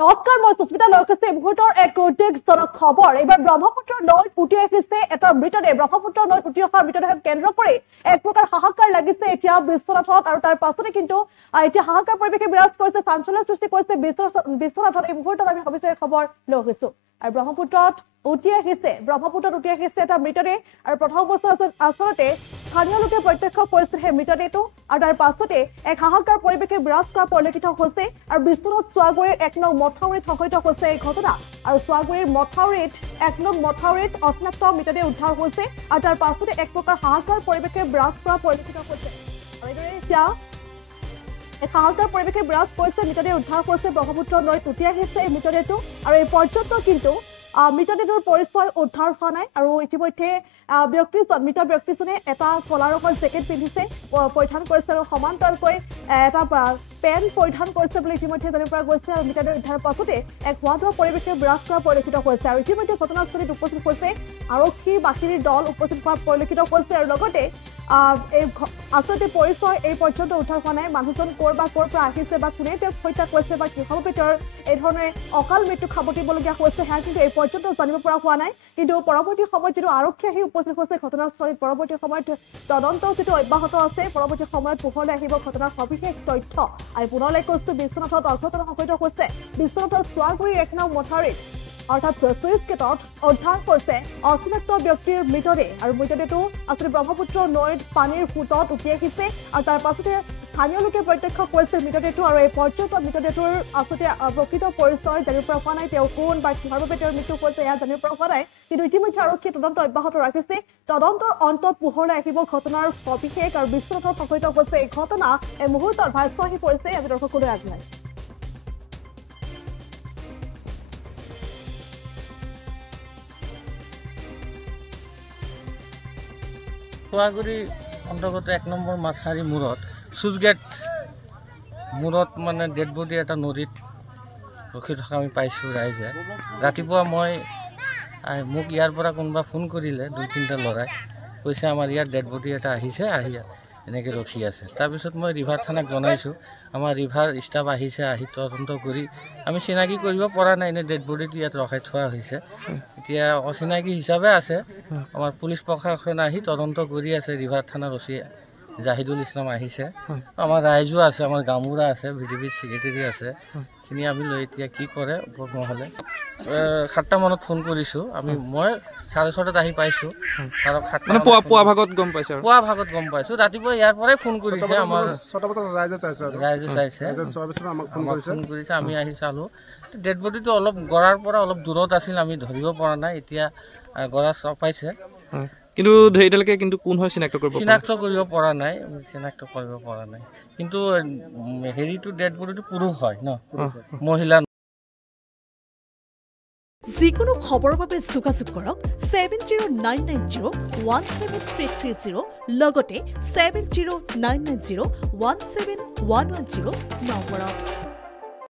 নমস্কাৰ মই সুস্মিতা লয়কছে মুহূৰ্তৰ এক উদ্বেগজনক খবৰ এবাৰ ব্ৰহ্মপুত্ৰ নৈত উটি আহিছে এটা মৃতদেহ ব্ৰহ্মপুত্ৰ নৈত উটি অহাৰ মৃতদেহক কেন্দ্ৰ কৰি এক প্ৰকাৰ হাহাকাৰ লাগিছে এতিয়া বিশ্বনাথত আৰু তাৰ পাছতে কিন্তু এতিয়া হাহাকাৰ পৰিৱেশে বিৰাজ কৰিছে চাঞ্চল্যৰ সৃষ্টি কৰিছে বিশ্বনাথত এই মুহূৰ্তত আমি সবিশেষ খবৰ লৈ আহিছো আৰু ব্ৰহ্মপুত্ৰত উটি আহিছে এটা মৃতদেহ আৰু প্ৰথম অৱস্থাত আচলতে স্থানীয় লোকে প্ৰত্যক্ষ কৰিছে সেই মৃতদেহটো আৰু তাৰ পাছতে এক হাহাকাৰ পৰিৱেশে বিৰাজ কৰা পৰিলক্ষিত হৈছে আৰু বিশ্বনাথ চুৱাগুৰিৰ 1 নং মথাউৰিত সংঘটিত হৈছে এই ঘটনা আৰু চুৱাগুৰিৰ মথাউৰিত 1 নং মথাউৰিত অচিনাক্ত মৃতদেহ উদ্ধাৰ হৈছে আৰু তাৰ পাছতে এক প্ৰকাৰ হাহাকাৰ পৰিৱেশে বিৰাজ কৰা পৰিলক্ষিত হৈছে আৰু এইদৰে এতিয়া এক হাহাকাৰ পৰিৱেশে বিৰাজ কৰিছে মৃতদেহ উদ্ধাৰ হৈছে ব্ৰহ্মপুত্ৰ নৈত উটি আহিছে এই মৃতদেহটো আৰু এই পৰ্যন্ত কিন্তু মৃতদেহৰ পৰিচয় উদ্ধাৰ হোৱা নাই আৰু ইতিমধ্যে মৃত ব্যক্তিজনে এটা কলা ৰঙৰ জেকেট পিন্ধিছে পৰিধান কৰিছে আৰু সমান্তৰালকৈ এটা পেণ্ট পৰিধান কৰিছে বুলি ইতিমধ্যে জানিব পৰা গৈছে আৰু মৃতদেহ উদ্ধাৰৰ পাছতে এক হোৱা পৰিৱেশে বিৰাজ কৰা পৰিলক্ষিত হৈছে আৰু ইতিমধ্যে ঘটনাস্থলীত উপস্থিত হৈছে আৰক্ষী বাহিনীৰ দল উপস্থিত হোৱা পৰিলক্ষিত হৈছে আৰু লগতে এই আচলতে পৰিচয় এই পৰ্যন্ত উদ্ধাৰ হোৱা নাই মানুহজন ক'ৰ পৰা আহিছে বা কোনে তেওঁক হত্যা কৰিছে বা কিহৰ বাবে তেওঁৰ এই ধৰণে অকাল মৃত্যু খাবতিবলগীয়া হৈছে সেয়া কিন্তু এই পৰ্যন্ত জানিব পৰা হোৱা নাই কিন্তু পৰৱৰ্তী সময়ত যিটো আৰক্ষী আহি উপস্থিত হৈছে ঘটনাস্থলীত পৰৱৰ্তী সময়ত তদন্ত যিটো অব্যাহত আছে পৰৱৰ্তী সময়ত পোহৰলৈ আহিব ঘটনাৰ সবিশেষ তথ্য আৰু পুনৰলৈ কৈছো বিশ্বনাথত অঘটন সংঘটিত হৈছে বিশ্বনাথৰ চুৱাগুৰিৰ 1 নং মথাউৰিত অৰ্থাৎ চুইচ গেটত উদ্ধাৰ হৈছে অচিনাক্ত ব্যক্তিৰ মৃতদেহ আৰু মৃতদেহটো আচলতে ব্ৰহ্মপুত্ৰ নৈত পানীৰ সোঁতত উটি আহিছে আৰু তাৰ পাছতে স্থানীয় লোকে প্ৰত্যক্ষ কৰিছে মৃতদেহটো আৰু এই পৰ্যন্ত মৃতদেহটোৰ আচলতে প্ৰকৃত পৰিচয় জানিব পৰা হোৱা নাই তেওঁ কোন বা কিহৰ বাবে তেওঁৰ মৃত্যু হৈছে এয়া জানিব পৰা হোৱা নাই কিন্তু ইতিমধ্যে আৰক্ষীয়ে তদন্ত অব্যাহত ৰাখিছে তদন্তৰ অন্তত পোহৰলৈ আহিব ঘটনাৰ সবিশেষ আৰু বিশ্বনাথত সংঘটিত হৈছে এই ঘটনা এই মুহূৰ্তত ভাষ্য আহি পৰিছে আজি দৰ্শকলৈ আগলাই চুৱাগুৰি অন্তৰ্গত 1 নম্বৰ মাথাউৰি মূৰত চুইচগেট মূৰত মানে ডেড বডি এটা নদীত ৰখি থকা আমি পাইছোঁ ৰাইজে ৰাতিপুৱা মোক ইয়াৰ পৰা কোনোবা ফোন কৰিলে 2-3টা ল'ৰাই কৈছে আমাৰ ইয়াত ডেড বডি এটা আহিছে আহি এনেকৈ ৰখি আছে তাৰপিছত মই ৰিভাৰ থানাক জনাইছোঁ আমাৰ ৰিভাৰ ষ্টাফ আহিছে আহি তদন্ত কৰি আমি চিনাকি কৰিব পৰা নাই এনে ডেড বডিটো ইয়াত ৰখাই থোৱা হৈছে এতিয়া অচিনাকি হিচাপে আছে আমাৰ পুলিচ প্ৰশাসন আহি তদন্ত কৰি আছে ৰিভাৰ থানাৰ ওচি জাহিদুল ইছলাম আহিছে আমাৰ ৰাইজো আছে আমাৰ গামোৰা আছে ভিডিপি ছেক্ৰেটাৰী আছে খিনি আমি লৈ এতিয়া কি কৰে নহ'লে 7টা মানত ফোন কৰিছোঁ মই 6:30 আহি পাইছোঁ ছাৰক 7টা মানে পুৱা ভাগত গম পাইছোঁ ৰাতিপুৱা ইয়াৰ পৰাই ফোন কৰিছে আমাৰ 6টা বজাত ৰাইজে চাইছে ফোন কৰিছে আমি আহি চালোঁ ডেড বডিটো অলপ গড়াৰ পৰা অলপ দূৰত আছিল আমি ধৰিব পৰা নাই এতিয়া গড়া চপাইছে কিন্তু এতিয়ালৈকে কিন্তু কোন হয় চিনাক্ত কৰিব পৰা নাই কিন্তু হেৰিটো ডেড বডিটো পুৰুষ হয় ন মহিলা যিকোনো খবৰৰ বাবে যোগাযোগ কৰক 7099017330 লগতে 7099017110 নম্বৰত